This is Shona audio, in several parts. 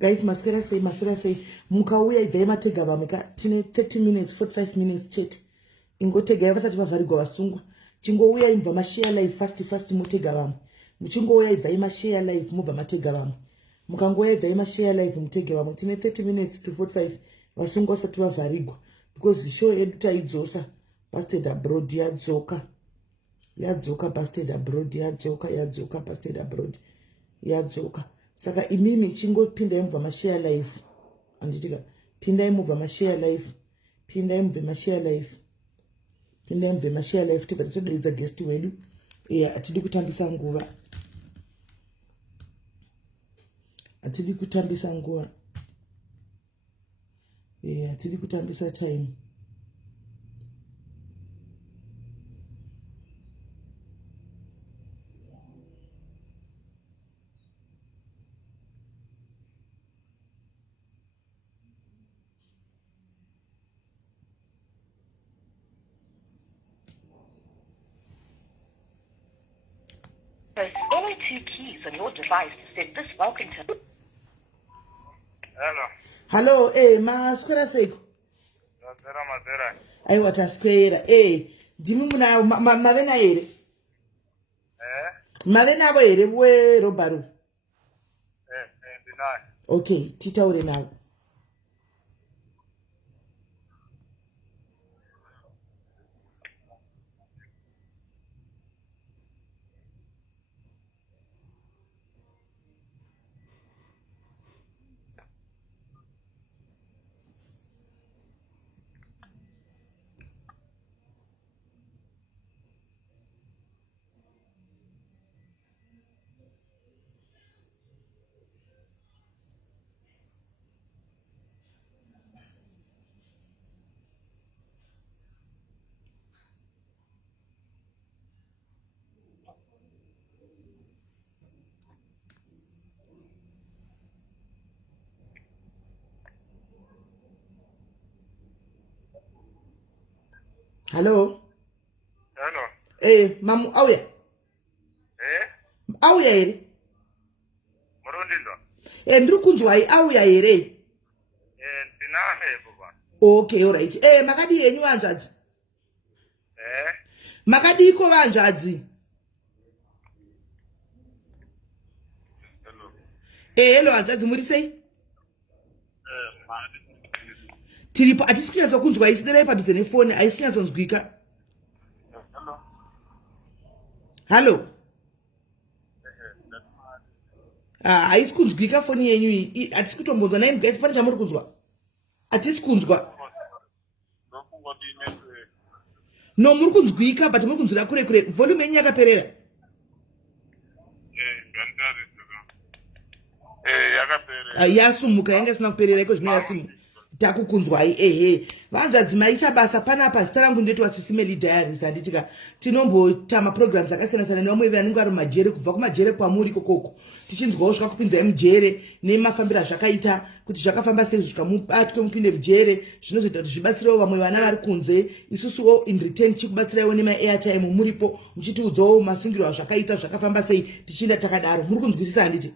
Guys, maswera say, mukauya ibva yematega vamwe tine 30 minutes, 45 minutes chete. Ingotega vasati vavharigwa vasungwa. Chingouya imva mashare live fast mutega vamwe. Muchingouya ibva yemashare live mubva matega vamwe. Mukangouya ibva yemashare live mutega vamwe. Tine 30 minutes to 45 vasungwa vasati vavharigwa. Because show yedu taidzosa. Busted abroad yadzoka. Yadzoka busted abroad yadzoka busted abroad yadzoka. Saka imimi chingopinda imva mashare live. Anditika pinda imva mashare live. Pinda imva mashare live. Pinda imva mashare live tika todedza guest wedu. Atidi kutambisa nguva. Atidi kutambisa nguva. Atidi kutambisa time. Press any two keys on your device to set this welcome to. Hello, maswera seiko. Mazera. Aiwa taswera. Jimi muna mavena ere. Mavena avo ere we robaru. Ndinayo. Okay, titaure nawo. Hello. Mamu auya. Auya ere. Murundindo. Ndiri kunzwa auya ere. Ndinayo baba. Okay, all right. Makadi yenyu vanzvadzi. Makadiko vanzvadzi. Hello vanzvadzi muri sei? Tiripo atisikunyatswa kunzwa isiderai padhuze nefoni aisinyatsonzwika. Hello. Haisi kunzwika foni yenyu iyi. Hatisi kutombonzwa naimi guys pane chamuri kunzwa. Hatisi kunzwa. No muri kunzwika but muri kunzwira kure. Volume yenyu yakaperera. Yakaperera. Yasumuka yanga isina kuperera iko zvino yasimu. Takukunzwai vanzvadzi maita basa panapa zita rangu ndetwa SIS MELLY diaries handitika tinombotama programs akasiyana-siyana nevamwe vanenge vari mumajere kubva kumajere kwamuri kokoko tichinzwawo zvakakupinzai mujere nemafambiro azvakaita kuti zvakafamba sei zvikamubatwe mupinde mujere zvinozoita kuti zvibatsirewo vamwe vana vari kunze isusuwo in return chikubatsiraiwo nema-airtime muripo muchitiudzawo masungiro azvakaita zvakafamba sei tichienda takadaro muri kunzwisisa handiti?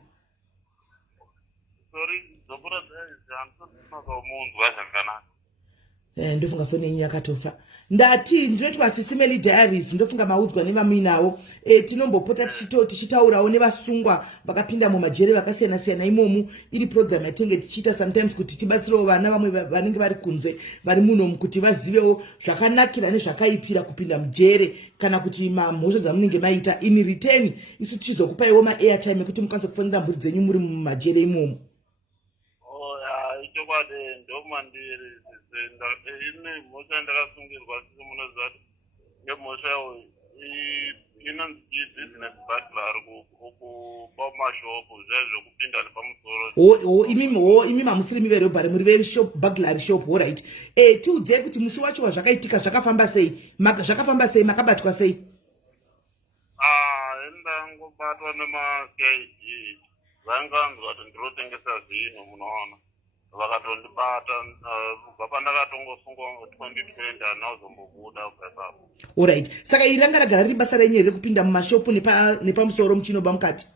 Ndofunga foni yenyu yakatofa. Ndati ndinotwa SIS MELLY diaries ndofunga maudzwa nevamuinawo. Tinombopota tichitaurawo nevasungwa vakapinda mumajere vakasiyana-siyana imomu. Iri program yatenge tichiita sometimes kuti tibatsirewo vana vamwe vanenge vari kunze vari muno kuti vazivewo zvakanakira nezvakaipira kupinda mujere kana kuti mamhosva dzamunenge maita in return isu tichizokupaiwo ma-airtime ekuti mukwanise kufonera mburi dzenyu muri mumajere imomu. Chokwadi ndomandiri ine mhosva ndakasungirwa sisi munozati ngemhosva inonzi business burglary pamashop zvaizvokupinda nepamusoro. Imi mamusiri verobhari muri veshop burglary shop all right. Tiudzei kuti musi wacho wazvakaitika zvakafamba sei? Zvakafamba sei? Makabatwa sei? Ndangobatwa nema-CID. Vanganzwa kuti ndirotengesa zvinhu munoona. Vakatondibata kubva pandakatongosungwa 2020 handina kuzombobuda kugasapo. Alright. Saka iri ranga ragara riri basa renyu rekupinda mumashopu nepamusoro muchinobva mukati?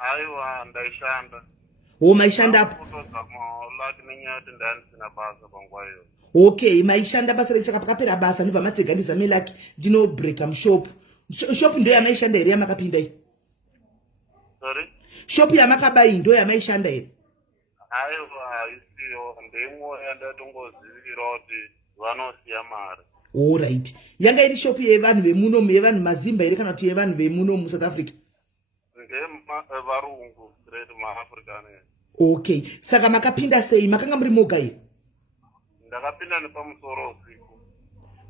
Aiwa ndaishanda. maishanda apo. kutozama lati nenyaya kuti ndandisina basa panguva iyo. Okay, maishanda basa rechaka pakapera basa ndibva matega ndizame laki ndinobreka mushop. Shop ndo yamaishanda here yamakapinda iyi? Sorry? Shop yamakabai ndo yamaishanda here? Aiwa isiyo ndimwe yandatongozivira kuti vanosiya mari. Alright. Yanga iri shop yevanhu vemuno yevanhu mazimba here kana kuti yevanhu vemuno mu South Africa? Varungu straight maAfrican. Okay. Saka makapinda sei? Makanga muri moga here? Ndakapinda nepamusoro usiku.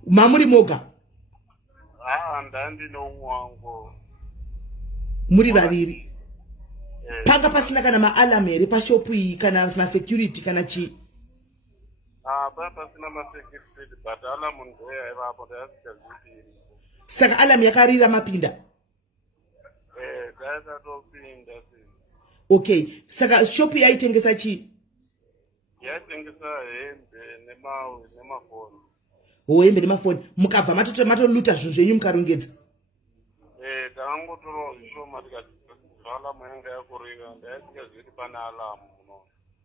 Mamuri moga? Ndandinoumwango. Muri vaviri? Panga pasina kana maalarm here pashopu iyi kana masecurity kana chi? Pasina masecurity but alarm ndoya ivapo ndayasikazipini. Saka alarm yakarira mapinda? Ndakatopinda. Okay. Saka shopu yaitengesa chi? Yaitengesa hembe nemafoni. Hembe nemafoni. Mukabva matoluta zvinhu zvenyu mukarongedza? Takangotoro zvishoma tikati alarm yanga yakurira ndayasikazviti pane alarm.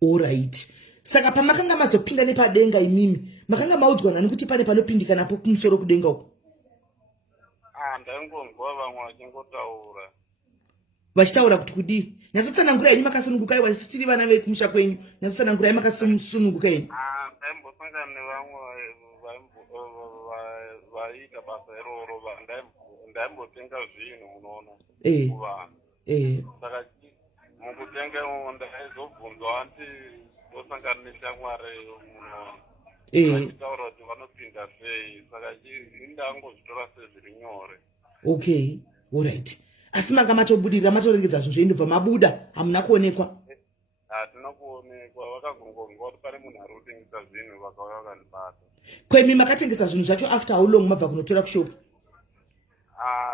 Alright. Saka pamakanga mazopinda nepadenga imimi makanga maudzwa nani kuti pane panopindika napo kumusoro kudenga uko? Ndaingonzwa vamwe vachingotaura. Vachitaura kuti kudii? Nyatsotsanangura yenyu makasununguka iwa isu tiri vana vekumusha kwenyu. Nyatsotsanangura yenyu makasununguka yenyu. Ndaimbosangana nevamwe vaita basa iroro ndaimbotenga zvinhu munoona kuvanhu. Saka mukutenga ndaizobvunzwa kuti ndosangana neshamwari munoona. Vachitaura kuti vanopinda sei. Saka indangozvitora sezviri nyore. Okay. Alright. Asi manga matobudirira matorengedza zvinhu zvenyu bva mabuda hamuna kuonekwa? Hatina kuonekwa. Vakazongonzwa kuti pane munhu ari kutengesa zvinhu vakauya vakandibata. Kwemi makatengesa zvinhu zvacho after how long mabva kunotora kushopu?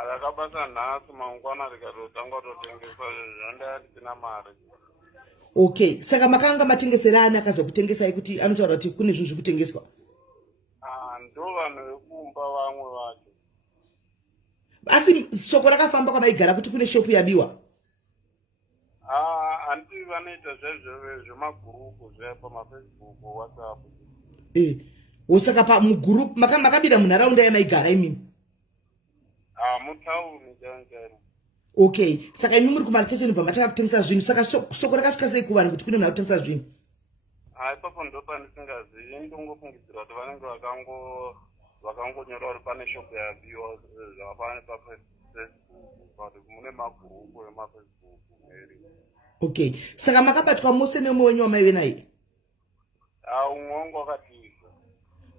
Rakabasa nhasi mangwana rikatotanga kutotengesa zvandayatisina mari. Okay. Saka makanga matengesera ani akazokutengesai kuti anotaura kuti kune zvinhu zviri kutengeswa? Ndo vanhu vekumba vamwe vacho. Asi soko rakafamba kwamaigara kuti kune shopu yabiwa? Handiti vanoita zvemagurupu pamafacebook, WhatsApp. Saka mugurupu makabira munharaunda yamaigara imimi? Mutauni chaimu. Okay. Saka imi muri kumariketeni bva matanga kutengesa zvinhu. Saka soko rakasvika sei kuvanhu kuti kune munhu ari kutengesa zvinhu? Ipapo ndo pandisingazivi. Ndingofungidzira kuti vanenge vakangonyora kuti pane shopu yabiwa zvapane pafacebook kuti mune magurupu emafacebook. Okay. Saka makabatwa mose neumwe wenyu wamaive naye? Umwe wangu wakatiza.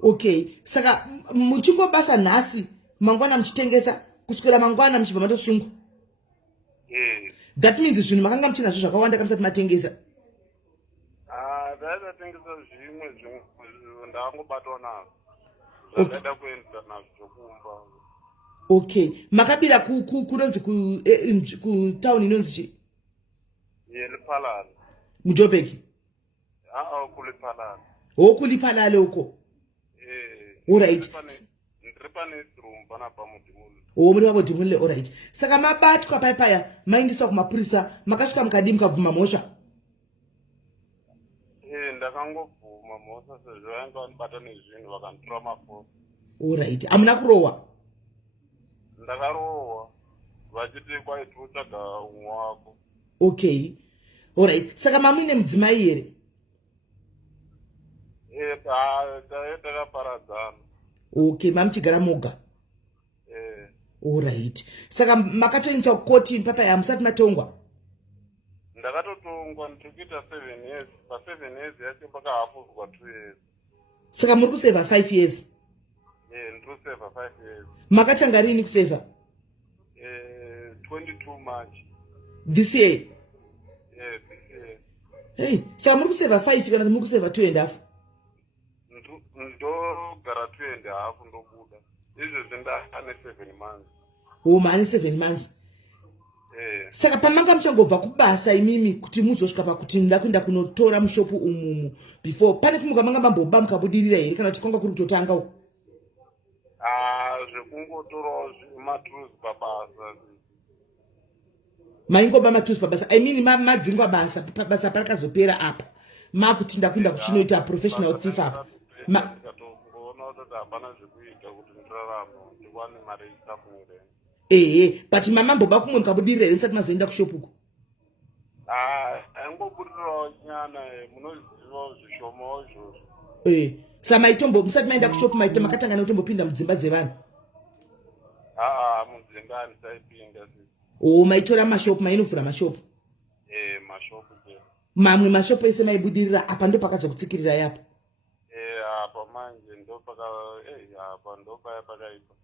Okay. Saka muchingobasa nhasi mangwana muchitengesa kuswera mangwana muchibva matosungwa? That means zvinhu makanga muchinazvo zvakawanda kamusati matengesa? Ndaitengesa zvimwe ndakangobatwa nazvo. Zvandaida kuenda nazvo zvokumba. Okay. Makabira kunonzi kutauni inonzi chi? Lipalale. Mujoburg? Kulipalale. Kulipalale uko? Alright. Ndiri pane room pana pamudhimule. Muri pamudhimule. Alright. Saka mabatwa paya maindiswa kumapurisa makasvika mukadii mukabvuma mhosva? Ndakangobvuma mhosva sezvo vanga vanibata nezvinhu vakanditora mafoni. Alright. Hamuna kurohwa? Ndakarohwa vachiti kwaitotsvaga umwe wako. Okay. Alright. Saka mamuine mudzimai here? Takaparadzana. Okay. Mamuchigara moga? Alright. Saka makatoendeswa kukoti papaya hamusati matongwa? Ndakatotongwa ndikuita 7 years. Pa7 years yacho pakahafuzwa 2 years. Saka muri kuseva 5 years? Ndiri kuseva 5 years. Makatanga rini kuseva? 22 March. This year? This year. Hey, saka muri kuseva 5 kana muri kuseva 2.5? Ndogara 2.5 ndobuda. Izvezvi ndaane 7 months. Maane 7 months. Saka pamanga muchangobva kubasa imimi kuti muzosvika pakuti nda kuenda kunotora mushopu umumu before pane kumuka manga mamboba mukabudirira here kana kuti kwanga kuri kutotanga uko? Zvekungotorawo matools pabasa. maingoba matusi pabasa I mean madzingwa basa basa parakazopera apa makutinda kuenda kuchinoita professional thief apa ndikatoona kuti hapana zvekuita kuti ndirarame ndiwane mari isafunire but mamamboba kumwe mukabudirira here musati mazoenda kushopuko aingobudirirawo nyana munozivawo zvishomawo izvozvo samaitombo musati maenda kushopu maita makatanga nekutombopinda mudzimba dzevanhu mudzimba handisaipinda maitora mashopu mainovhura mashopu mashopu mamwe mashopu ese maibudirira apa ndo pakazokutsikirira yapo apa manje ndopaya pakaipa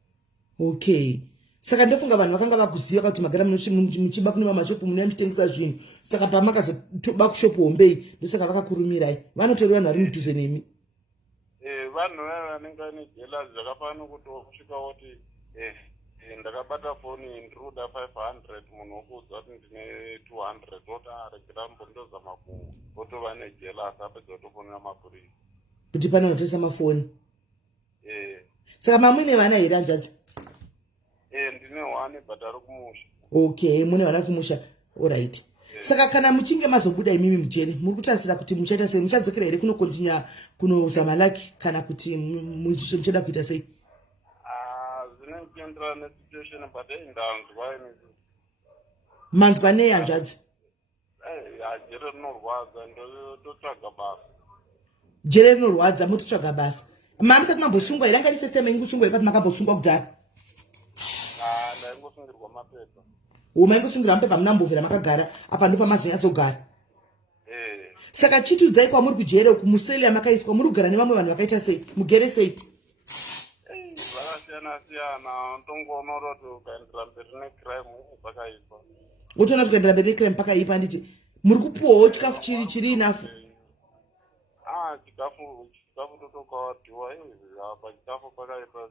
okay saka ndofunga vanhu vakanga vakuziva kuti magara muchiba kune mashopu munoitengesa zvinhu saka pamakazotoba kushopu hombei ndosaka vakakurumirai vanotori vanhu vari mudhuze nemi vanhu vanenge vane jealous zvakafanana nokuti kusvika woti ndakabata foni ndiruda 500 munhu wokuudza kuti ndine 200 woti aregera mbondozama wotova nejealous apedza wotofonera mapurisa kuti pane vanotengesa mafoni saka mamune vana here hanzvadzi ndine one but ari kumusha okay mune vana kumusha alright saka kana muchinge mazobuda imimi mujeri muri kutarisira kuti muchaita sei muchadzokera here kunokontinya kunozama laki kana kuti muchida kuita sei zvinendienderana nesituation but ndanzwa manzwa nei hanzvadzi jere rinorwadza ndotsvaga basa jere rinorwadza mototsvaga basa mamusati mambosungwa here angari first time ingusungwa here kati makambosungwa kudhara ndaingosungirwa mapepa maingosungira mapepa munambovhera makagara apa ndo pamazinyatsogara saka chitudzai kwamuri kujere uku museli yamakaiswa muri kugara nevamwe vanhu vakaita sei mugere sei vakasiyana-siyana tongoona kuti ukaendera mberi necrime pakaipa utoona kuti kuendera mberi necrime pakaipa nditi muri kupuwawo chikafu chiri inafu chikafu totokawadiwa apa chikafu pakaipa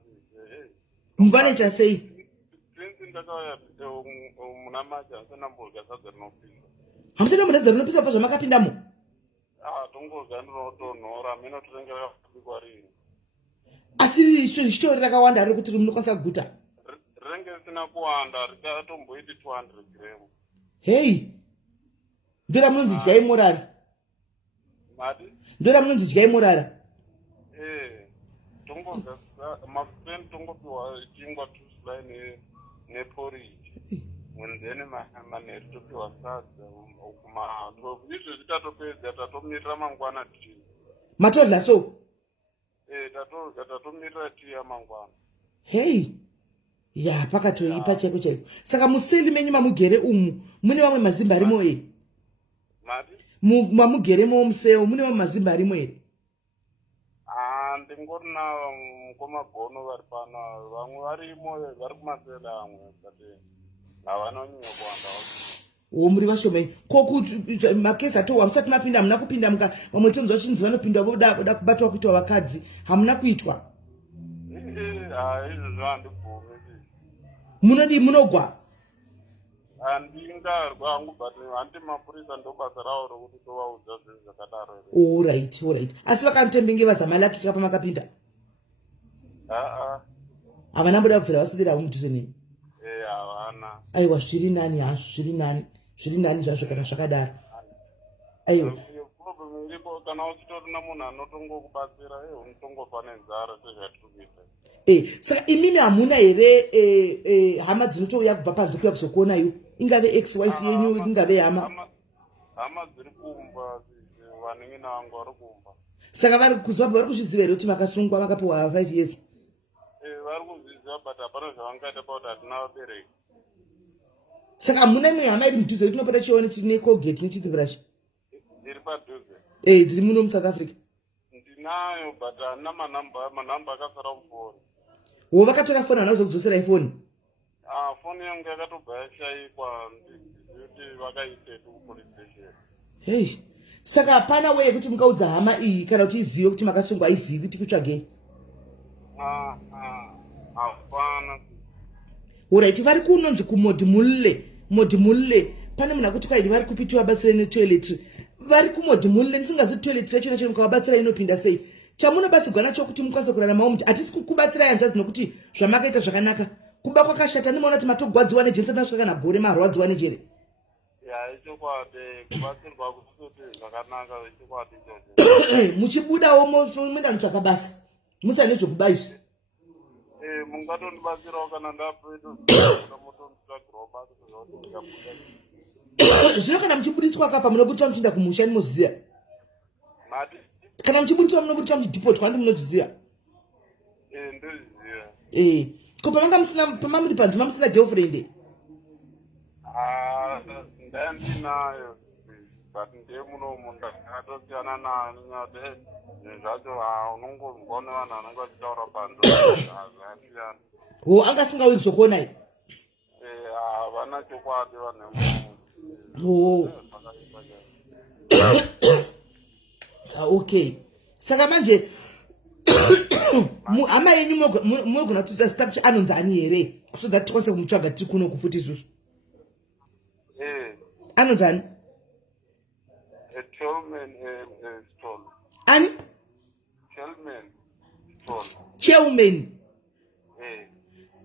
muvanecha sei since ndakauya muna machi handisandamborya sadza rinopisa hamusana mudadza rinopisa pa zvamakapindamo tongorya ndinotonhora mino totengera kubikwa rini asi zvitori rakawanda riri kuti munokwanisa kuguta rinenge risina kuwanda rikatomboiti 200 grams hei ndora munonzi dyai morara mati ndora munonzi dyai morara tongorya mafriend tongopiwa chingwa tuslai neporiji munzeni manheru topiwa sadza kuma12 izvezvi tatopedza tatomirira mangwana tii matodla so tatomirira tii yamangwana hei ya pakatoipa chaiko chaiko saka museli menyu mamugere umu mune vamwe mazimba arimo here mati mamugeremo museo mune vamwe mazimba arimo here ndingorina mukomagono vari pano vamwe varimo vari kumasele amwe but havanonyanya kuwanda muri vashomai kokuti makesi atowa musati mapinda hamuna kupinda vamwe tonzwa chinzi vanopinda voda kubatwa kuitwa vakadzi hamuna kuitwa izvozvo handibvumi munodi munogwa handingarwa hangu but handi mapurisa ndobasa ravo rokuti tovaudza zvinhu zvakadaro allright asi vakanotembenge vazamalakika pamakapinda havana mboda kubvira vaswedera mudhuze nemi havana aiwa zviri nani hazvo zviri nani zvazvo kana zvakadaro aiwa problem iripo kana uchitorina munhu anotongokubatsira unotongofa nenzara sezvatiri kuita saka imimi hamuna here hama dzinotouya kubva panze kuya kuzokuonaiwo ingave ex wife yenyu ingave hama dziri kumba vanenge navangu vari kumba saka vari kuzva vari kuzviziva here kuti makasungwa makapiwa 5 years vari kuzviziva but hapana zvavangaita pauti hatina vabereki saka hamuna imwe hama iri mudhuze kuti inopota chione tine colgate nechitibrush iri padhuze dziri muno muSouth Africa ndinayo but handina manhamba akasara mufoni vakatora foni hana kuzokudzosera ifoni foni yangu yakatobva yashaikwa kuti vakaitetu kupolice station hei saka hapana weye kuti mukaudza hama iyi kana kuti izive kuti makasungwa aizivi kuti kutsvagei hapana alright vari kunonzi kumodhimulle pane munhu akuti kwaidi vari kupitiwa batsira netoiletry vari kumodhimulle ndisingazivi toiletry yachona chino mukavabatsira inopinda sei chamunobatsirwa nacho kuti mukwanise kuraramawo muti hatisi kubatsirai hanzvadzi nokuti zvamakaita zvakanaka kuba kwakashata ndimaona kuti matogwadziwa nejensa nasvika kana gore marwadziwa nejere haichokwadi kubatsirwa kusoti zvakanaka chokwadi ichocho. Muchibudawo muda mutsvaka basa musane zvokubaizva. Mungatondibatsirawo kana ndapedo motonitsvagirawo basa zvakuti ndikabuda. Zvino kana muchibuditswa kapa munobutswa muchienda kumusha ndimoziya. Mati? Kana muchibutswa muchidhipotwa ndimunozviziya. Ndoziziya. Ko pamamuri panze mamusina girlfriend? Ndandinayo but ndemunomu ndakatosiyana nayo nenyaya zvacho unongozwa nevanhu vanenge vachitaura panze zvasiyana. Angasingauyi kuzokuonai? Havana chokwadi vanhu. Okay. Saka manje hama yenyu munogona kutoita zita kuti anonzi ani here so that tikwanise kumutsvaga tiri kuno kufuti isusu. Anonzi ani? Ani?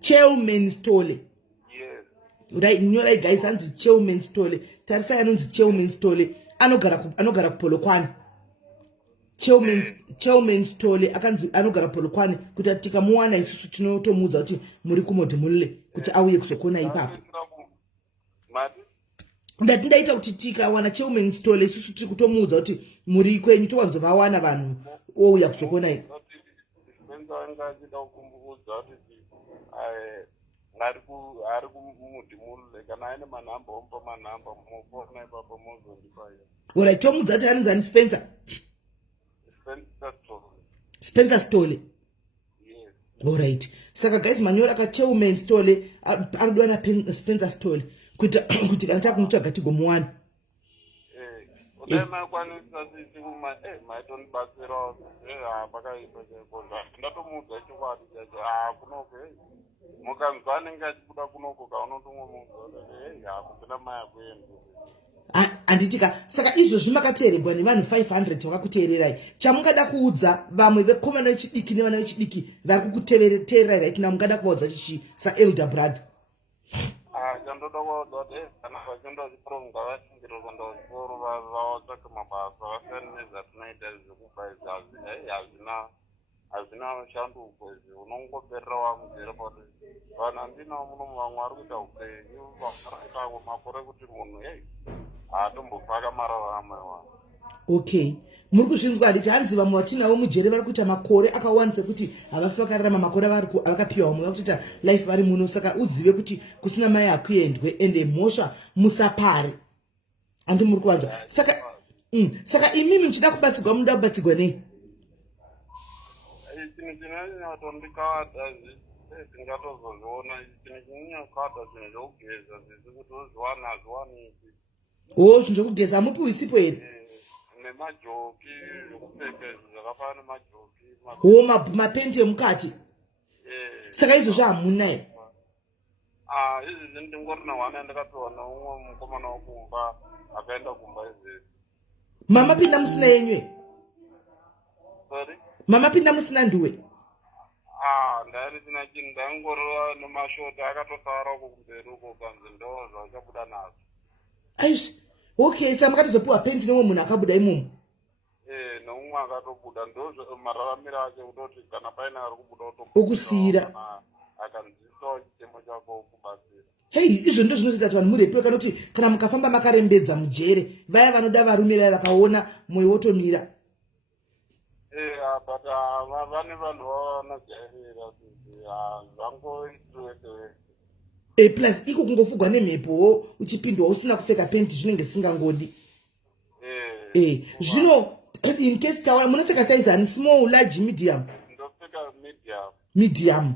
Chairman Stole. Right, nyorai guys, anzi Chairman Stole. Tarisai anonzi Chairman Stole. Anogara kupolokwane. Chairman Stole akanzi anogara polokwane kuti tikamuwana isusu tinotomuudza kuti muri kumodhimulile kuti auye kuzokona ipapo. Ndati ndaita kuti tikawana Chairman Stole isusu tiri kutomuudza kuti muri kwenyu towanzovawana vanhu ouya kuzokona ipapo. Ari kumudhimulile kana aine manhamba omupa manhamba mufona ipapo mozondipaya. Alright, tomuudza kuti anonzi ani Spencer? Spencer Stole. Yes. Alright. Saka guys manyora ka Chairman Stole arudwa na Spencer Stole kuti kana takumutsvaga tigomuwana. Udema kwanisa sisi kuma maitondibatsirawo pakaipa chaipo ndatomuudza chokwadi chacho kunoko mukanzwa anenge achibuda kunoko kaunotomwemuudza hakupinda maya kuenda. Anditika saka izvozvi makateeregwa nevanhu 500 vakakuteererai. Chamungada kuudza vamwe vekomana vechidiki nevana vechidiki vari kukuteererai right now mungada kuvaudza chichi saelder brother? Chandoda kuvaudza kuti kana vachienda vachipro ngavashingire kuenda kuchikoro vatsvake mabasa vasiyane nezvatinoita zvekubaidza hazvina shanduko izvi unongoperera wamugere pati vanhu handinawo munomu vamwe vari kuita upenyu varaitako makore kuti munhu hatombopfaka mararamo evanhu. Okay, muri kuzvinzwa handiti hanzi vamwe vatinawo mujere vari kuita makore akawanisa kuti havafi vakararama makore avakapiwa vamwe vakutoita life vari muno. Saka uzive kuti kusina mai hakuendwe ende mhosva musapare. Handi muri kuvanzwa. Saka imimi muchida kubatsirwa munoda kubatsirwa nei? Chinhu chinonyatondikavata tingatozozviona chinhu chinonyakavata zvinhu zvokugeza zvisi kuti uzviwana hazviwaniki. Zvinhu zvokugeza hamupiwi sipo here? Nemajoki zvokupfeka zvakafanana nemajoki. Mapendi emukati. Saka izvozvo hamuna here? Izvi ndingori nehwana yandakapiwa neumwe mukomana wokumba akaenda kumba izvezvi. Mama pinda musina yenyu? Sorry? Mama pinda musina nduwe? Ndaisina chinhu ndaingorova nemashoti akatosara uko kumberi uko kanzi ndo zvachabuda nazo. Aish, okay, saka makatozopiwa pendi nemwe munhu akabuda imomo? Neumwe akatobuda ndozvo mararamiro ake kutoti kana paine ari kubuda okusiyira akanzisawo chitemo chako kubatsira. Hei, izvo ndo zvinoita kuti vanhu murepiwe kana kuti kana mukafamba makarembedza mujere vaya vanoda varume vaya vakaona mwoyo wotomira. But vane vanhu vavanojairira kuti zvangoitwetewese. Plus iko kungofugwa nemhepo uchipindwa usina kupfeka pendi zvinenge singangodi. Zvino in case tawa munopfeka size ani small, large, medium? Ndopfeka medium.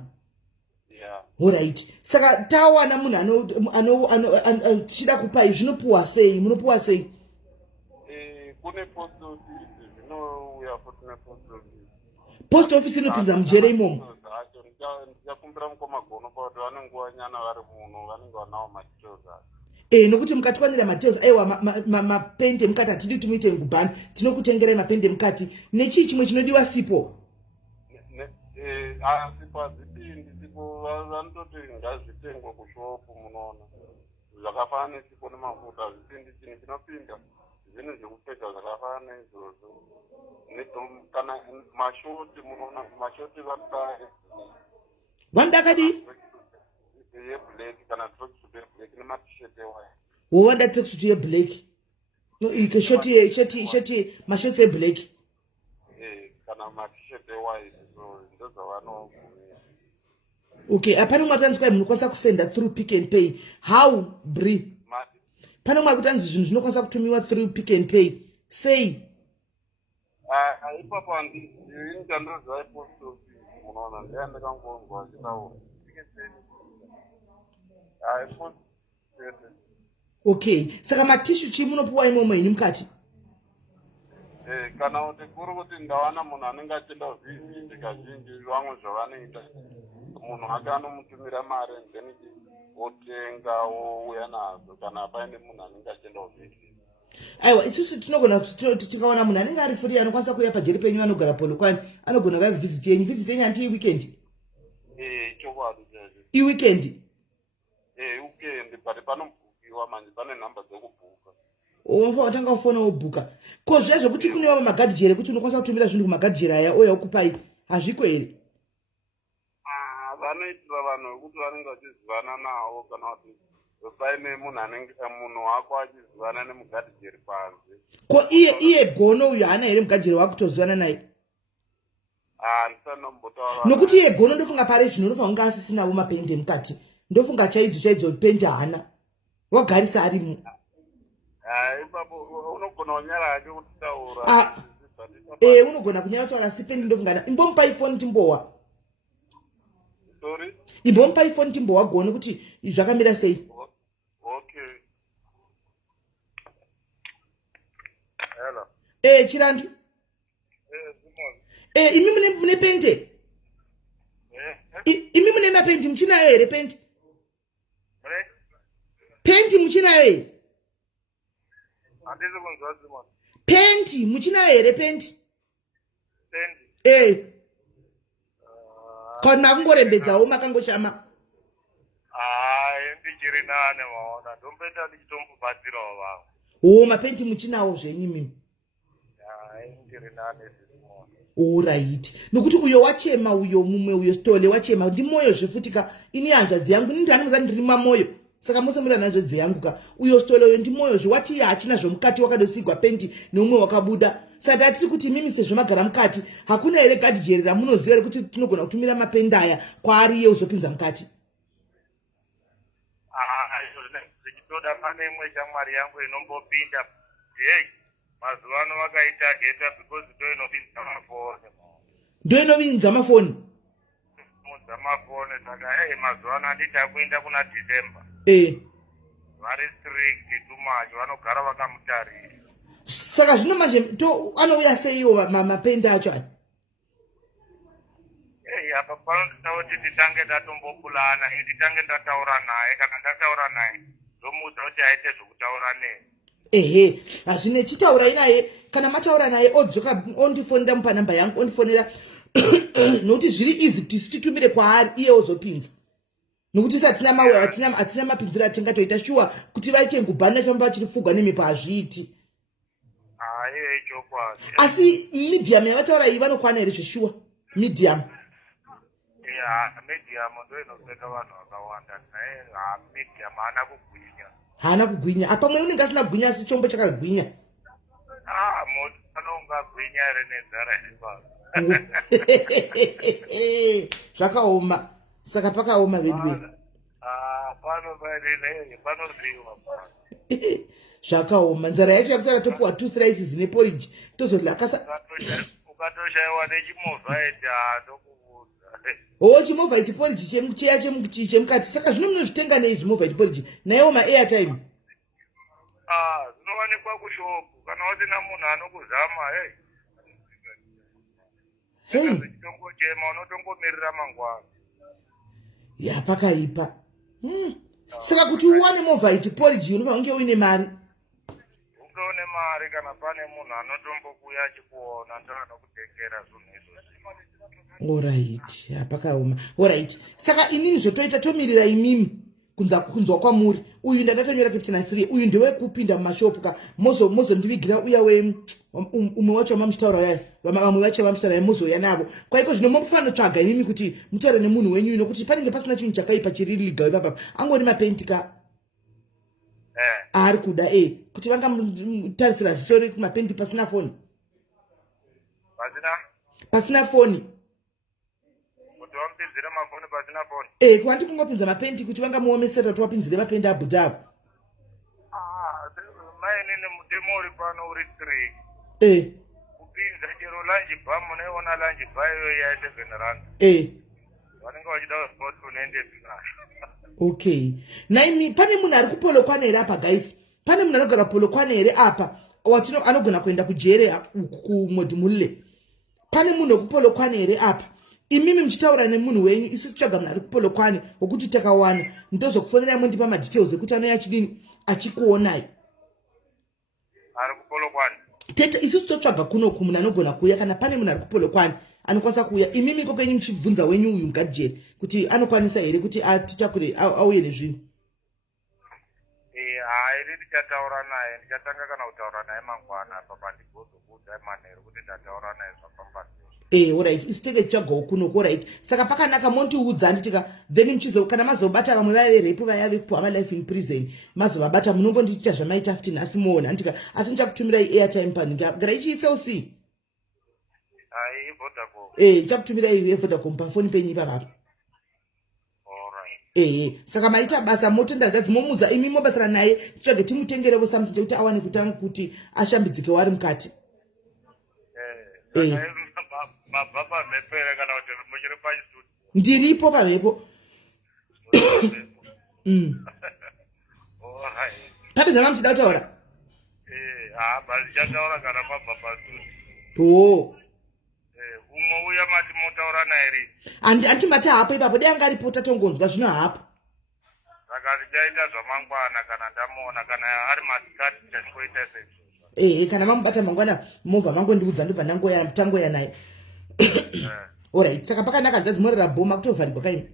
Alright. Saka tawana munhu anochida kupai zvinopuwa sei? Munopuwa sei? Kune post office zvinouya futi nepost office. Post office inopinza mujere imomo? Ndichakumbira mukomagono kuti vane nguva nyana vari muno vanenge vanawo madetails acho. Nokuti mukatwanira madetails aiwa mapendi emukati hatidi kuti muite ngubhani tinokutengerai mapendi emukati nechii chimwe chinodiwa sipo? Sipo hadzipindi sipo vanototi ngazvitengwe kushopu munoona. zvakafanana nesipo nemafuta hazvipindi chinhu chinopinda zvinhu zvekupfeka zvakafanana neizvozvo kana mashoti munoona mashoti vanoda kadi yeblack kana tracksuit yeblack nematisheti ewaya wowanda tracksuit yeblack shoti mashoti eblack kana matisheti ewhite so ndozvavanogumira. Okay, apana mwa kutanzi kwai munokwanisa kusenda through Pick and Pay. How Bri? Pana mwa kutanzi zvinhu zvinokwanisa kutumiwa through Pick and Pay. Say. Ipapo ndinotandodza ipost office munoona ndiyandakangongwa chitaura. Post okay, saka matishu chi munopuwa imomo imi mukati? Kana kuti kuri kuti ndawana munhu anenge achida vhisi kazhinji vamwe zvavanoita munhu ake anomutumira mari then otenga ouya nazo kana paine munhu anenge achida vhisi. Aiwa, isusu tinogona kuti tikaona munhu anenge ari free anokwanisa kuuya pajeri penyu anogara Polokwane anogona kuva visit yenyu hanti weekend. Chokwadi chacho. Weekend. Weekend but panombukiwa manje pane nhamba dzokubhuka. Watanga ufona wobhuka. Ko zvezvo kuti kunewa magadhijere kuti unokwanisa kutumira zvinhu kumagadhijere aya oya okupai hazviko here? Vanoitira vanhu vekuti vanenge vachizivana nawo kana kuti paine munhu wako achizivana nemugadhijeri panze. Ko iye gono uyu haana here mugadhijeri wakutozivana naye? Ndisanombotaura. Nokuti iye gono ndofunga pare zvino unofanira kunge asisinawo mapende mukati. Ndofunga chaidzo pende haana. Wagarisa arimo. Ipapo unogona kunyara hake kutaura. Unogona kunyara kutaura sipendi ndofungana. Imbomupa ifoni timbowa. Sorry? Imbomupa ifoni timbowa gono kuti zvakamira sei? Okay. Hello. Chirandu. Imi mune pende? Imi mune mapendi muchinayo here pendi? Pendi muchinayo here? Pendi muchinayo here pendi? Kana makungorembedzawo makangoshama? Ndichiri nane maona ndombeta ndichitombobhatirawo vavo. Mapendi muchinawo zvenyu mimi? Ndiri nane. Alright. Nokuti uyo wachema uyo mumwe uyo stole wachema ndimoyo zvefutika ini hanzvadzi yangu ndani muzani ndiri mamoyo. Saka mose muri hanzvadzi yangu ka uyo stole uyo ndimoyo zvewati hachina zvomukati wakadosigwa pendi neumwe wakabuda. Saka tiri kuti mimi sezvo magara mukati hakuna here gadhijeri ramunoziva kuti tinogona kutumira mapenda aya kwaari iye uzopinza mukati. Zvichitoda pane imwe shamwari yangu inombopinda. Mazuvano vakaita geta because ndoinopinza mafoni. Ndoinovinza mafoni? Munza mafoni saka mazuvano handiti akuenda kuna December. Vari strict too much vanogara vakamutarira. Saka zvino manje anouya seiwo mapenda acho aya? Apa panoda kuti titange tatombopulana titange ndataura naye kana ndataura naye ndomuudza kuti aite zvokutaura neni. Hazvine chitaurai naye kana mataura naye odzoka ondifonera mupa namba yangu ondifonera nokuti zviri easy kuti titumire kwaari iye ozopinza. Nokuti hatina mapinziro atingatoita shuwa kuti vaite ngubhana chamba chirifugwa nemipa hazviiti. Chokwadi. Asi medium yavataura iyi vanokwana here zveshuwa? Medium. Medium ndoinopfeka vanhu vakawanda naye medium haana kugwinya. Haana kugwinya. Pamwe unenge asina kugwinya asi chombo chakagwinya. Munhu anongagwinya here nenzara zvakaoma. Saka pakaoma vedu. Panodriwa. Zvakaoma. Nzara yacho yakutara topuwa 2 slices neporridge. Tozodlakasa. Ukatoshayiwa nechimovha chimovha ichiporridge cheya chemukati. Saka zvino munozvitenga nei zvimovha ichiporridge? Naiwo ma-airtime. Zvinowanikwa kushopu kana usina munhu anokuzama chitongochema unotongomirira mangwana. Pakaipa. Saka kuti uwane movha ichiporridge unofanira kunge uine mari. Unge mari kana pane munhu anotombokuya achikuona ndoanokutengera zvinhu izvozvi. Alright. Pakaoma. Alright. Saka inini zvotoita tomirira imimi. kunzwa kwamuri uyu ndatonyora Captain Asiri uyu ndewe kupinda mumashopu ka mozo ndivigira uya we umwe wacho mamushtaura yaya vamwe vacho vamushtaura yaya mozo yanavo kwaiko zvino mofano tsvaga imimi kuti mutaure nemunhu wenyu nokuti panenge pasina chinhu chakaipa chiri legal ipapa angori mapendi ka ari kuda kuti vangamutarisira ziso rekumapendi pasina foni pasina foni kwandi kungopinza mapendi kuti vangamuomesera kuti wapinzire mapendi abhuta avo maine mutemo uri pano uri 3 kupinza chero lunch bar munoiona lunch bar iyoyo ya 7 rand vanenge vachida sport unoende okay naimi pane munhu ari kupolokwana here apa guys pane munhu anogara polokwana here apa watino anogona kuenda kujere kumodhimulile pane munhu wekupolokwana here apa imimi mchitaura nemunhu wenyu isu tichaga munhu ari kupolokwane wokuti takawana ndozokufonera mundipa madetails ekuti anoya chidini achikuonai ari kupolokwane tete isu totsvaga kunoku munhu anogona kuuya kana pane munhu ari kupolokwane anokwanisa kuuya imimi kokwenyu muchibvunza wenyu uyu ngajeri kuti anokwanisa here kuti atitakure auye nezvinhu hairi tichataura naye ndichatanga kana kutaura naye mangwana papandigozokuudza manheru kuti ndataura naye zvafamba alright isitenge tichagawo kunoku alright saka pakanaka montiudza anditika then mchizo kana mazobata vamwe vaya verepo vaya vekupuhama life in prison mazovabata munongondiita zvamaita afti nhasi muona anditika asi ndichakutumirai airtime paningi gara ichiiseuc ndichakutumirai vodacom pafoni penyu ipapapa saka maita basa motenda gadzi momudza imi mobasira naye titsvage timutengerevo something chekuti awane kutanga kuti ashambidzike wari mukati mababa mepere kana kuti muchiri pachitudio ndiripo pamhepo pane zvanga muchida kutaura basi chataura kana pabva pasuti umwe uya mati motaura naye ri andimati hapo ipapo dai anga aripo tatongonzwa zvino hapo saka tichaita zvamangwana kana ndamuona kana ari masikati tichakoita seizvozvo kana vamubata mangwana movha mangondiudza ndobva tangoya naye alright saka pakanaka ndazimorera bhoma kutovharirwa kaini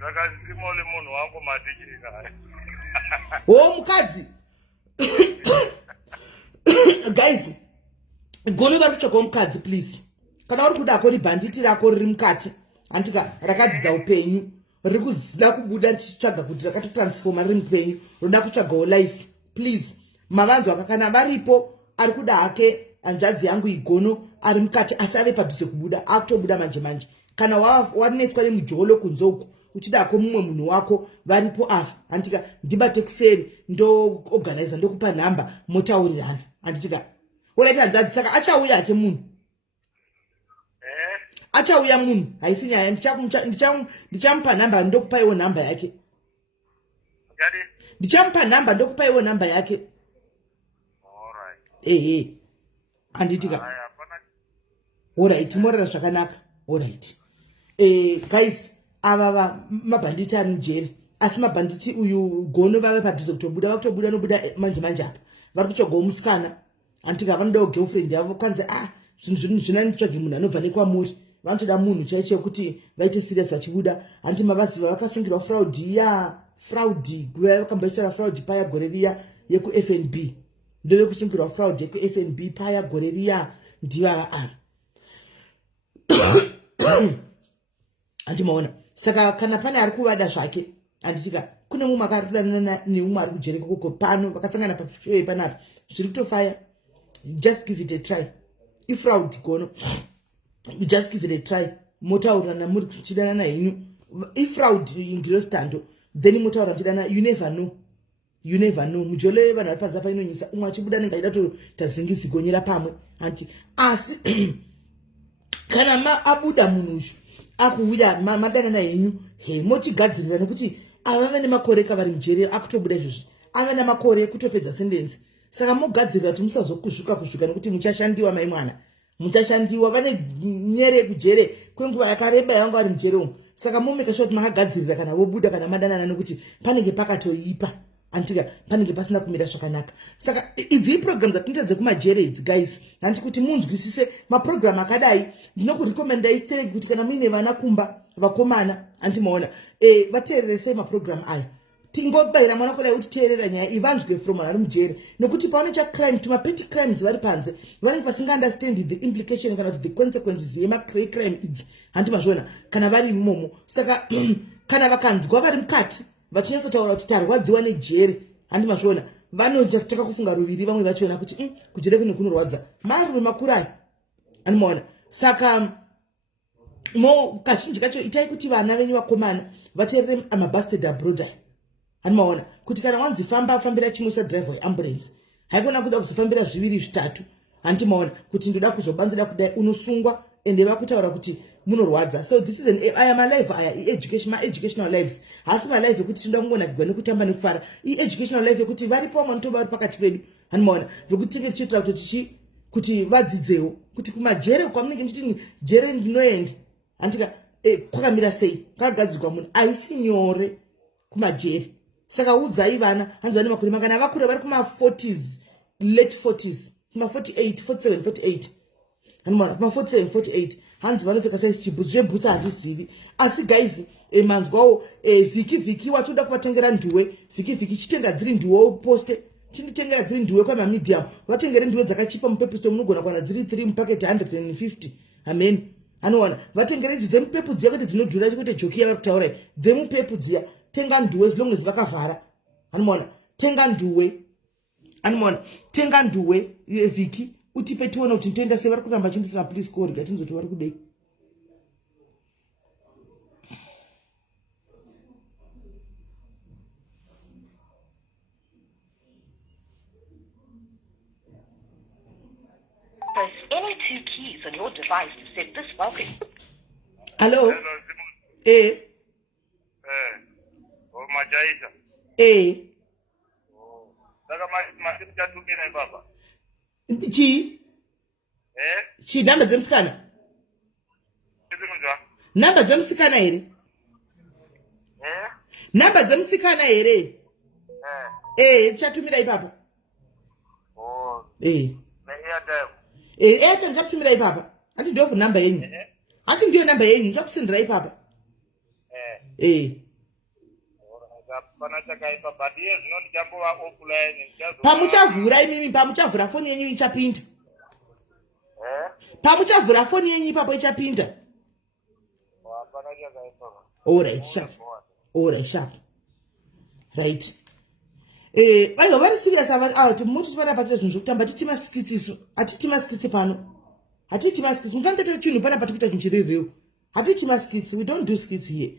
saka simole munhu wangu matichirika mukadzi guys gone vari kutsvagawo mukadzi please kana uri kudako ribhanditi rako riri mukati andika rakadzidza upenyu riri kuda kubuda richitsvaga kuti rakatotransforma riri mupenyu roda kutsvagawo life please mavanzo aka kana varipo ari kuda hake hanzvadzi yangu igono ari mukati asi ave padhuze kubuda akutobuda manje kana wanetswa nemujolo kunzoku uchidako mumwe munhu wako varipo afa anditika ndibate kuseri ndoorganiza ndokupa nhamba motaurirana anditika uraiti hanzvadzi saka achauya hake munhu achauya munhu haisi nyaya ndichamupa nhamba ndokupaiwo nhamba yake ndichamupa nhamba ndokupaiwo nhamba yake anditika alright morera zvakanaka alright guys ava mabhanditi ari mujere asi mabhanditi uyu gono vave padhuze kutobuda vakutobuda nobuda manje apa vari kutsvagawo musikana anditika vanodawo girlfriend yavo kwanzi zvinhu zvinanitsvage munhu anobva nekwamuri vanotoda munhu chaicho kuti vaite serious vachibuda handi mavaziva vakasungirwa fraudi guva vakamboitara fraudi paya gore riya yekufnb ndove kusungirwa fraud yekufnb paya gore riya ndivava ari andimaona saka kana pane ari kuvada zvake anditika kune mumwe akarikudanana neumwe ari kujere kokoko pano vakasangana pashoyo panapa zviri kutofaya just give it a try ifraud gono just give it a try motaurirana muri kuchidanana henyu ifraud ndiro stando then motaura muchidana you never know mujole vanhu vari panze painonyisa umwe achibuda nenge aida tazingizigonyera pamwe anti asi kana abuda munhu ushu akuuya madanana henyu mochigadzirira nekuti avave nemakore kavari mujere akutobuda izvozvi ave namakore ekutopedza sendensi saka mogadzirira kuti musazokuzvuka nekuti muchashandiwa mai mwana muchashandiwa vane nyere kujere kwenguva yakareba yavanga vari mujere umu saka momeka sure kuti makagadzirira kana vobuda kana madanana nekuti panenge pakatoipa antika panenge pasina kumira zvakanaka. Saka idzi program dzatinoita dzekumajere idzi guys, handiti kuti munzwisise maprogram akadai. Ndinokurekomenda istereki kuti kana muine vana kumba vakomana andimaona vateerere sei maprogram aya. Tingobayira mwana kula kuti teerera nyaya ivanzwe from ari mujere, nokuti paonecha crime tuma petty crimes vari panze vanenge vasinga understand the implication kana the consequences yema crime idzi handimazvona kana vari imomo. Saka kana vakanzwa vari mukati vachinesa taura kuti tarwadziwa nejere handimazvona vanotaka kufunga ruviri vamwe vachiona kuti kujere kunorwadza marume makuru aya handimaona. Saka kazhinji kacho itai kuti vana venyu vakomana vateerere amabastard abroad aya handimaona, kuti kana wanzi fambira chimwe sadriveway ambulance haikona kuda kuzofambira zviviri zvitatu handimaona, kuti ndoda kuzobanzira kudai unosungwa ende vakutaura kuti munorwadza. So this is I am alive aya educational lives hasi ma life ekuti tinda kungonakirwa nekutamba nekufara. Educational life ekuti varipo manotoba vari pakati pedu handimaona, vekuti tinge tichitira kuti vadzidzewo kuti kumajere kwamunenge muchiti jere ndinoenda handika kwakamira sei kakagadzirwa munhu aisi nyore kumajere. Saka udzai vana hanzi vane makore makana vakure vari kuma 40s late 40s kuma 48 47 48 handimaona kuma 47 48 hanzi vanopfeka size chibhutsu zvebhutsu handizivi. Asi guys manzwawo vhiki watoda kuvatengera nduwe vhiki chitenga dziri nduwe uposte chinditengera dziri nduwe kwamamedium vatengere nduwe dzakachipa mupepu store munogona kuwana dziri 3 mupaketi 150 amen. Anowana vatengere idzi dzemupepu dziya kuti dzinodhura chikuite joki yavari kutaurai dzemupepu dziya. Tenga nduwe as long as vakavhara handimaona, tenga nduwe vhiki utipe tiona kuti ntoenda sei vari kuramba chindisina police call gatinzoti vari kudei. Press any 2 keys on your device to set this welcome. Hello? Majaita. Saka masimu chatumira baba. Chi namba dzemusikana? Namba dzemusikana here? Namba dzemusikana here? Chatumira ipapa. Airtime chatumira ipapa. Ati ndio namba yenyu. Ati ndio namba yenyu chakusindira ipapa. Pamuchavhura imimi pamuchavhura foni yenyu ichapinda. Pamuchavhura foni yenyu ipapo ichapinda. Alright sharp. Right. Ayo vari serious ava muti tivana patira zvinhu zvekutamba titima skits atitima skits pano. Atitima skits mukandeta chinhu pana patikuita chinhu chiri real. Atitima skits, we don't do skits here.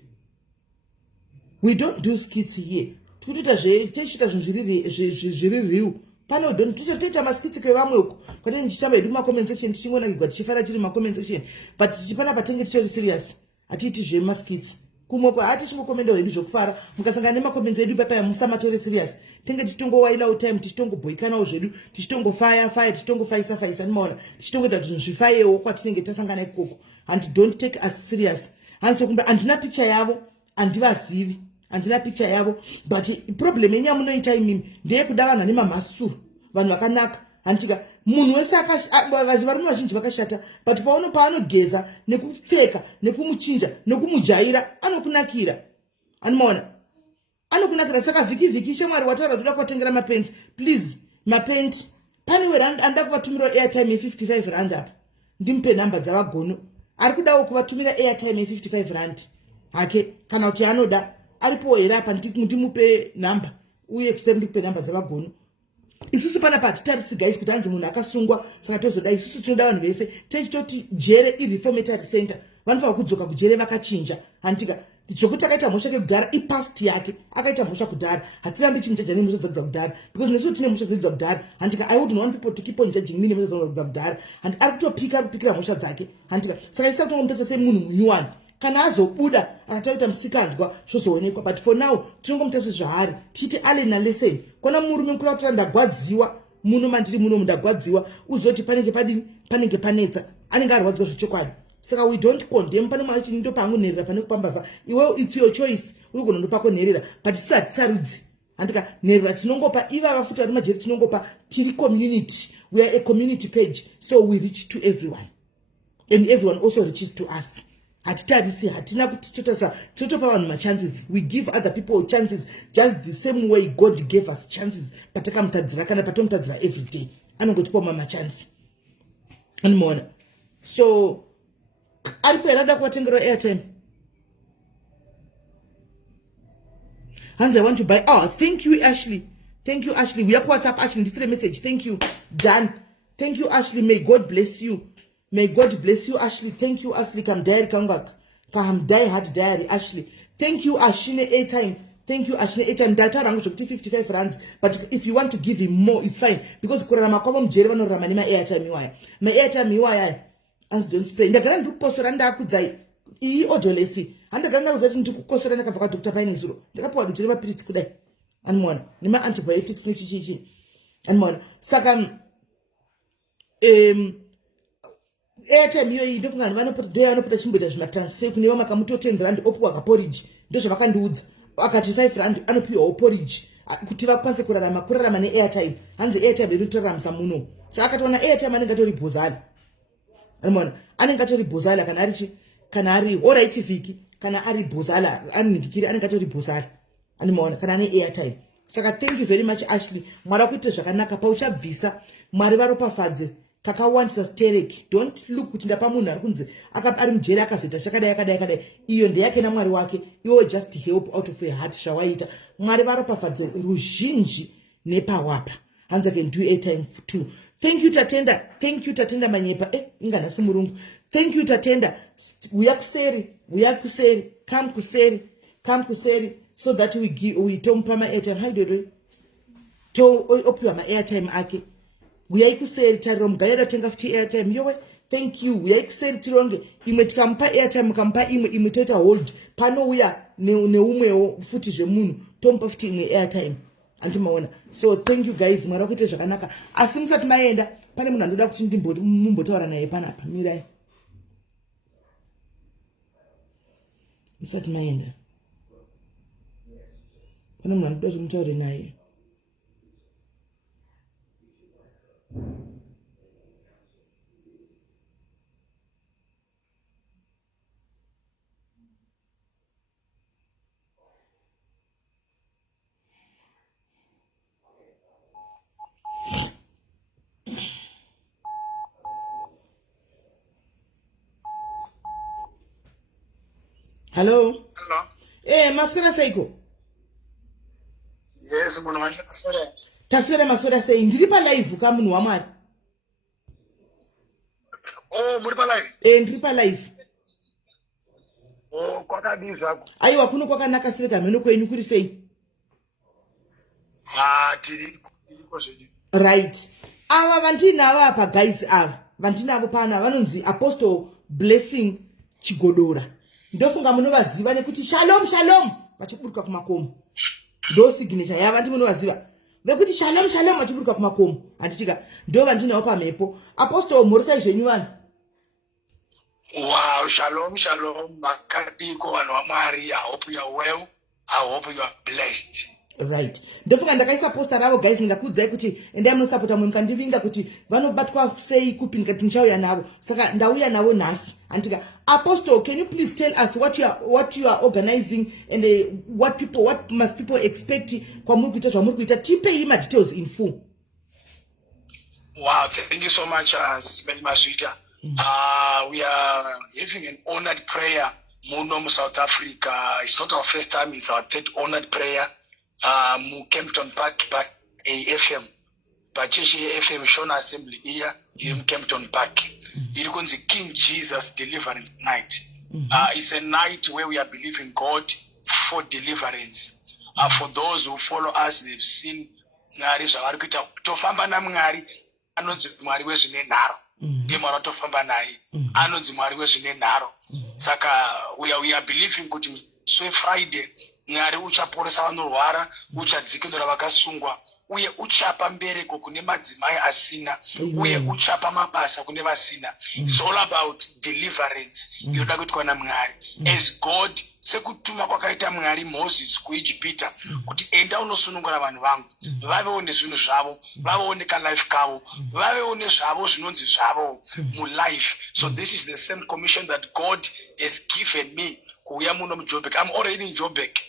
Tikuita zvechita zvinhu zviri real. Pano don't ticha maskits kwevamwe uko. Kwati ndichitamba edu comment section tichingona tichifara tiri comment section. But tichipana patenge tichori serious. Atiti zve maskits. Kumoko ati chingokomenda wedu zvokufara mukasangana nemakomenti edu papa musamatori serious. Tenge tichongowaila time tichitongobhoikanawo zvedu tichitongofaya tichitongofayisa ndimaona tichitongoita kuti zvifayewo kwatinenge tasangana ikoko. And don't take us serious. Hansokumba andina picture yavo andivazivi. Andina picture yavo but problem yenya munoita imimi ndeyekuda vanhu vane mamhasuru vanhu vakanaka antika munhu wese varume vazhinji vakashata but paanogeza nekupfeka nekumuchinja nekumujaira anokunakira anomaona anokunakira. Saka vhiki shamwari wataura toda kuvatengera mapenti please mapenti pane werand anda kuvatumira airtime ye55 rand apa ndimpe namba dzavagono ari kudawo kuvatumira airtime ye55 rand hake kana kuti anoda aripo here apa ndimupe namba uye kitari ndikupe namba dzavagono. Isusu pana patitarisi guys kuti hanzi munhu akasungwa saka tozoda isusu tinoda vanhu vese techitoti jere ireformatory center vanofanira kudzoka kujere vakachinja hantika zvokuti akaita mhosva kekudhara ipast yake akaita mhosva kudhara hatirambi chimujaja nemhosva dzakudza kudhara because nesu tine mhosva dzakudza kudhara hantika I wouldn't want people to keep on judging me nemhosva dzakudza kudhara and ari kupikira mhosva dzake hantika saka isita kutongomutasa semunhu munyuwani kana azobuda akataita musikanzwa zvozoonekwa but for now tinongomutasa zvahari titi alena lesson kona murume mukuru atora ndagwadziwa muno mandiri muno ndagwadziwa uzoti panenge panetsa anenge arwadzwa zvechokwadi. Saka we don't condemn pane mwana chinindo pangu nherera pane kupambavha iwe it's your choice uri kunondo pako nherera but tisati tsarudzi handika nherera tinongopa ivava futi vari majeri tinongopa tiri community, we are a community page, so we reach to everyone and everyone also reaches to us. Hatitarisi hatina kuti totopa vanhu machances, we give other people chances just the same way God gave us chances patakamutadzira kana patomutadzira every day anongotipa machances animona. So aripo yarada kuvatengera airtime. Hans, I want to buy. Oh, thank you, Ashley. Thank you, Ashley. We have WhatsApp, Ashley. This is a message. Thank you. Done. Thank you, Ashley. May God bless you. May God bless you, Ashley. Thank you, Ashley. Come diary, come back. Come die hard diary, Ashley. Thank you, Ashine airtime. Thank you, Ashine airtime. Data rangu 55 rands. But if you want to give him more, it's fine. Because kuna makomo mjeri wano ramanima airtime miwaya. My airtime miwaya. As don't spray. Ndagara nduku kosora nda kuzai. Ii ojolesi. Ndagara nda kuzai nduku kosora nda kafaka Dr. Paini zuro. Ndagapo wabituri mapiriti kudai. Anmona. Nima antibiotics ni chichichi. Anmona. Saka airtime iyo iyi ndofunga vanopota doya vanopota chimboita zvimatransfer kune vamakamuto 10 rand opuwa kaporridge ndozvavakandiudza akati 5 rand anopiwawo porridge kuti vakwanise kurarama neairtime. Hanzi airtime inotoraramisa muno. Saka akatoona airtime anenge atori bhozala. Anamona anenge atori bhozala kana ari alright vhiki kana ari bhozala aninhikiri anenge atori bhozala. Anamona kana ane airtime. Saka thank you very much Ashley. Mwari akuite zvakanaka pauchabvisa. Mwari varopafadze. Kakawandisa stereki. Don't look kuti ndapa munhu ari kunze ari mujeri akazoita chakadai. Iyo ndeyake naMwari wake. Iwo just help out of a heart shawaita. Mwari varopafadze ruzhinji nepawapa. Hands I can do airtime too. Thank you Tatenda. Thank you Tatenda Manyepa. Ingana simurungu. Thank you Tatenda. We are kuseri. Come kuseri. So that we don't pay my airtime. How do you do it? To opiwa my airtime ake. We are kuseri tarom gaira tenga futi airtime yowe. Thank you. We are kuseri tironge. Imekampa airtime kampa imeteta hold. Pano uya ne umwe futi jemunu. Tompa futi ne airtime. Antimaona. So thank you guys. Marakuite zvakanaka. Asimsati maenda pane munhu andoda kuti mumbotaura naye panapa. Mirai. Musati maenda. Pane munhu andoda kuti mutaure naye. Hello. Maswera Seiko. Yes, munhu wacho Taswera maswera sei ndiri pa live ka munhu wa Mwari. Oh, muri pa live? Ndiri pa live. Oh, kwakadii zvako? Aiwa kuno kwakanaka sireka mheno kwenyu kuri sei? Tiriko zvedu. Right. Ava vandinavo apa guys ava. Vandinavo pana vanonzi Apostle Blessing Chigodora. Ndofunga munovaziva nekuti shalom vachiburuka kumakomo. Ndo signature yava ndimunovaziva. Vekuti shalom vachiburuka kumakomo. Anditika ndo vandinawo pamhepo. Apostle mhorisa zvenyu vanhu. Wow, shalom. Makadiko vanhu vaMwari. I hope you are well. I hope you are blessed. Right. Ndofunga ndakaisa posta ravo guys ndikakudzai kuti endai munosapota mwe mukandivinga kuti vanobatwa sei kupi ndikati ndichauya navo. Saka ndauya navo nhasi. Antika Apostle, can you please tell us what you are organizing and what must people expect kwamuri kuita zvamuri kuita? Tipei ma details in full. Wow, thank you so much Sis Melly Maswita. We are having an honored prayer muno South Africa. It's not our first time, it's our third honored prayer. Mu Kempton Park by AFM. Pacheshi FM Shona Assembly here in Kempton Park. It is the King Jesus Deliverance Night. It's a night where we are believing God for deliverance. For those who follow us, they've seen Ngari Zawarikuta Tofamba na Mngari, Anonzi Mwari wezune naro. Ndimara tofamba naye. Anonzi Mwari wezune naro. Saka we are believing kuti so Friday Mwari uchaporesa vanorwara, uchadzikinura vakasungwa, uye uchapa mbereko kune madzimai asina, uye uchapa mabasa kune vasina. It's all about deliverance. Yoda kuitwa naMwari. As God sekutuma kwakaita Mwari Moses kuIjipita kuti enda unosunungura vanhu vangu, vavewo nezvinhu zvavo, vavewo nekalife kavo, vavewo nezvavo zvinonzi zvavo mulife. So this is the same commission that God has given me. Kuya muno muJoburg. I'm already in Joburg,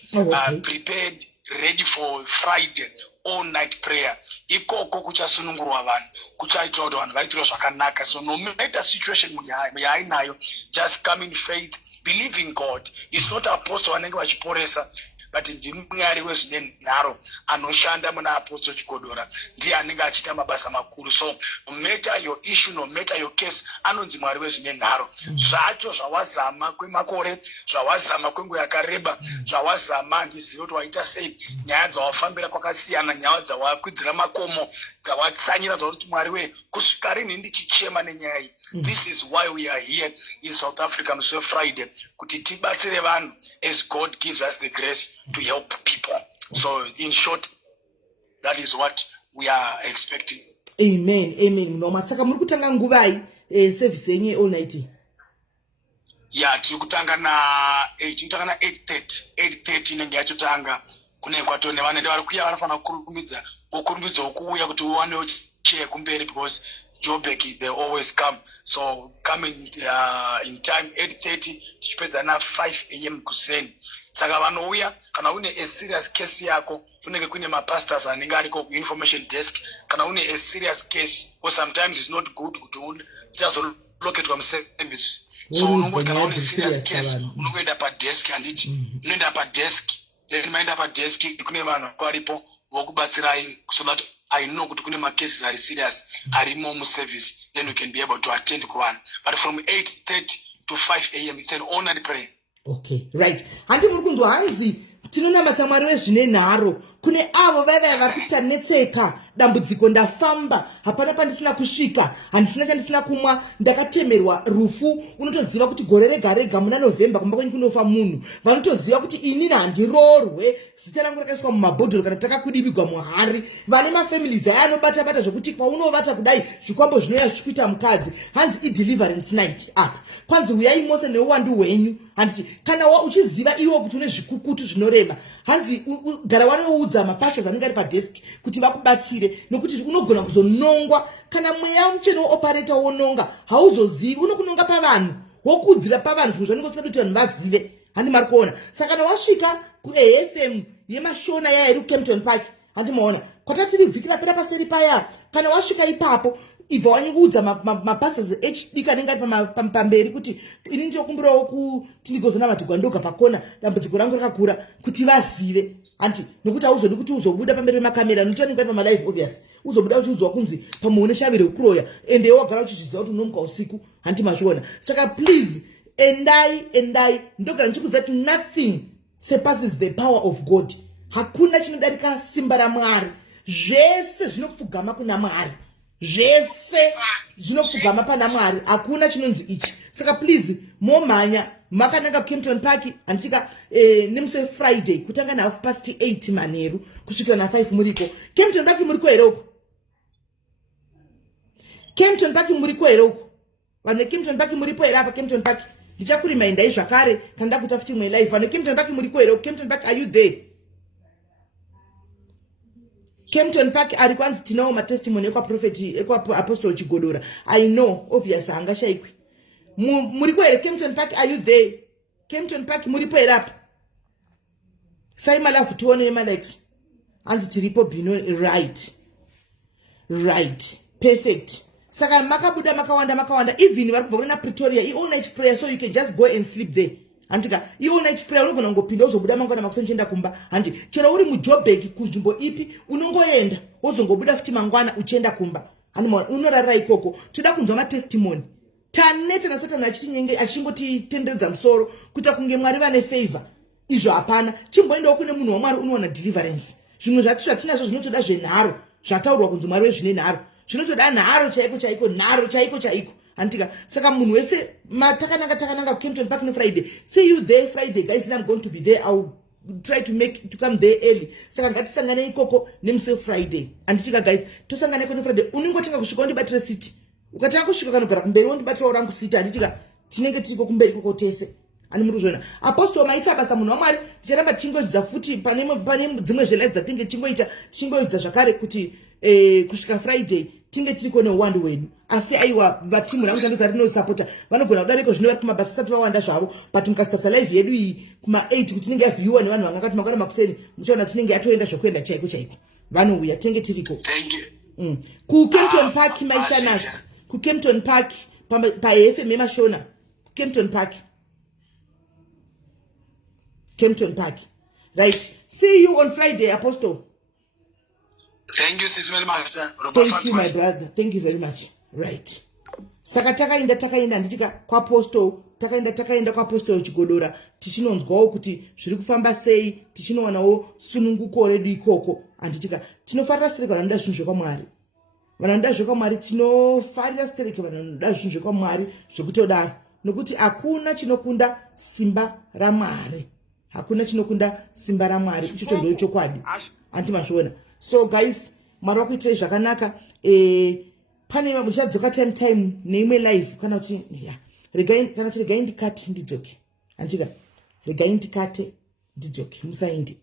prepared, ready for Friday all-night prayer. Ikoko kuchasunungurwa vanhu, kuchaitwa kuti vanhu vaitirwa zvakanaka. So no matter situation muyainayo, just come in faith, believe in God. It's not apostle vanenge vachiporesa, but ndimwari wezvine nharo anoshanda muna apostle Chigodora, ndiye anenge achita mabasa makuru. So no matter your issue, no matter your case, anonzi mwari wezvine nharo. Zvacho zvawazama kwemakore, zvawazama kwenguva yakareba, zvawazama ndizive kuti waita sei, nyaya dzawafambira kwakasiyana, nyaya dzawakwidzira makomo, dzawatsanyira dzakuti mwari we kusvika rini ndichichema nenyaya iyi. This is why we are here in South Africa on Friday, kuti tibatsire vanhu as God gives us the grace to help people. So in short, that is what we are expecting. Amen, amen. No matsaka muri kutanga nguvai service yenye all night. Yeah, tiri kutanga na 8:30 inenge yachotanga. Kune kwatone vanenge vari kuya vanofana kukurumidza ukuuya kuti uwanewo chair kumberi, because Joburg they always come. So come in time 8:30 tichipedza na 5 AM kuseni. Saka vanouya kana une a serious case yako, kunenge kune mapastors anenge ariko information desk. Kana une a serious case, or sometimes it's not good kuti utazoloketwa muservice. So kana une serious case unoenda padesk, anditi unoenda padesk, then maenda padesk kune vanhu varipo vokubatsirai, so that I know kuti kune macases are serious arimo muservice, then we can be able to attend kuvanhu. But from 8:30 to 5 AM it's an all-night prayer. Okay, right. Handi muri kunzwa hanzi tinonamata mwari wezvine nharo. Kune avo vaya vari kuita netseka, dambudziko ndafamba, hapana pandisina kusvika, handisina chandisina kumwa, ndakatemerwa rufu. Unotoziva kuti gore rega rega muna November kumba kwenyu kunofa munhu. Vanotoziva kuti inini handirorwe, zita rangu rakaiswa mumabhodhoro kana takakudibigwa muhari. Vane mafamilies aya anobata bata zvokuti paunovata kudai zvikwambo zvinoya zvichikuita mukadzi. Hanzi i-deliverance night apa. Kwanzi uyai mose neuwandu hwenyu. Handiti kana uchiziva iwo kuti une zvikukutu zvinorema, hanzi gara wanoudza mapastors anenge ari padesk kuti vakubatsire, nokuti unogona kuzonongwa. Kana mweya mucheno operator wononga hauzozivi, unokunonga pavanhu, wokudzira pavanhu zvinhu zvaningosinga kuti vanhu vazive. Handi mari kuona. Saka kana wasvika kuAFM yemashona yaya iri kuKempton Park, handi maona kwatatiri vhiki rapera paseri paya, kana wasvika ipapo ibva wanyoudza mapastors HD kanenge ari pamberi kuti ini ndichokumbirawo kuti ndigozona matigwandoga pakona, dambudziko rangu rakakura, kuti vazive. Anti nokuti hauzodi kuti uzobuda pamberi pemakamera, notoninga pamalive obvious, uzobuda uchiudzwa kunzi pamuone shavire ukuroya, ende wagara uchizviziva kuti unomuka usiku, handi mazviona. Saka please endai, ndogara ndichikuziva kuti nothing surpasses the power of God. Hakuna chinodarika simba raMwari. Zvese zvinopfugama kuna Mwari. Zvese zvinopfugama pana Mwari. Hakuna chinonzi ichi. Saka please momhanya makananga kuKempton Park antika nemuse Friday kutanga na 8:30 manheru kusvikira na 5 muriko. Kempton Park muriko heroko. Kempton Park muriko heroko. Vane Kempton Park muripo here apa Kempton Park. Ndichakurimindai zvakare kana ndakuita futi mwe live. Vane Kempton Park muriko heroko. Kempton Park, are you there? Kempton Park ari kwanzi tinawo matestimony ekwa prophet ekwa apostle Chigodora. I know obvious hanga shaikwi. Muriko here Kempton Park, are you there? Kempton Park muripo here apa. Sai malafu tuone Malex. Anzi tiripo bino right. Perfect. Saka makabuda makawanda even vari kubva kuna Pretoria all night prayer, so you can just go and sleep there. Antika all night prayer unogona ngopinda uzobuda mangwana makusonjenda kumba. Andi chero uri muJoburg kunzvimbo ipi unongoenda uzongobuda futi mangwana uchienda kumba. Andi unorara ikoko. Toda kunzwa matestimony. Tanete na Satan achitinyenge achingoti tenderedza musoro kuita kunge Mwari vane favor. Izvo hapana. Chimboendawo kune munhu waMwari unowana deliverance. Zvimwe zvatisha tinazvo zvinotoda zvenharo. Zvataurwa kunzi Mwari wezvine nharo. Zvinotoda nharo chaiko. Antika saka munhu wese takananga kuKempton Park no Friday. See you there Friday guys, and I'm going to be there. I'll try to come there early. Saka ngatisangane ikoko nemusi Friday. Anditika guys, tosangane kone Friday. Uningotanga kusvika undibatira seat. Ukatanga kusvika kanogara kumberi undibatira orangu seat anditika tinenge tiko kumberi koko tese. Ani muri kuzviona. Apostle maita basa munhu waMwari ticharamba tichingodzidza futi pane dzimwe zvelaive dzatinge tichingoidza zvakare kuti kusvika Friday tinge tiri kone uwandu hwedu. Asi aiwa vatimu rakushandisa rinosapota vanogona kudarika zvino vari kumabasa asati vawanda zvavo, but mukasitasa live yedu iyi kuma8 kuti tinenge yavhiyiwa nevanhu vangangati makwana makuseni muchaona tinenge yatoenda zvokuenda chaiko chaiko vanouya tinenge tiriko. KuKempton Park maishanasi KuKempton Park paFM emashona Kempton Park. Right, see you on Friday, Apostle. Thank you, Sis Melly. Thank you, my brother. Thank you very much. Right. Saka takaenda nditika kwa Apostle, takaenda kwa Apostle Chigodora, tichinonzwawo kuti zviri kufamba sei, tichinowanawo sununguko redu ikoko. Anditika tinofarira stereka vananoda zvinhu zvekwamwari. Vananoda zvekwamwari tinofarira stereka vananoda zvinhu zvekwamwari zvekutodaro. Nokuti hakuna chinokunda simba raMwari. Hakuna chinokunda simba raMwari. Icho ndo chokwadi. Antimazviona. So guys, Mwari wakuitai zvakanaka. Pane muchadzoka time neimwe live kana kuti regai ndikate ndidzoke. Antika regai ndikate ndidzoke musaende.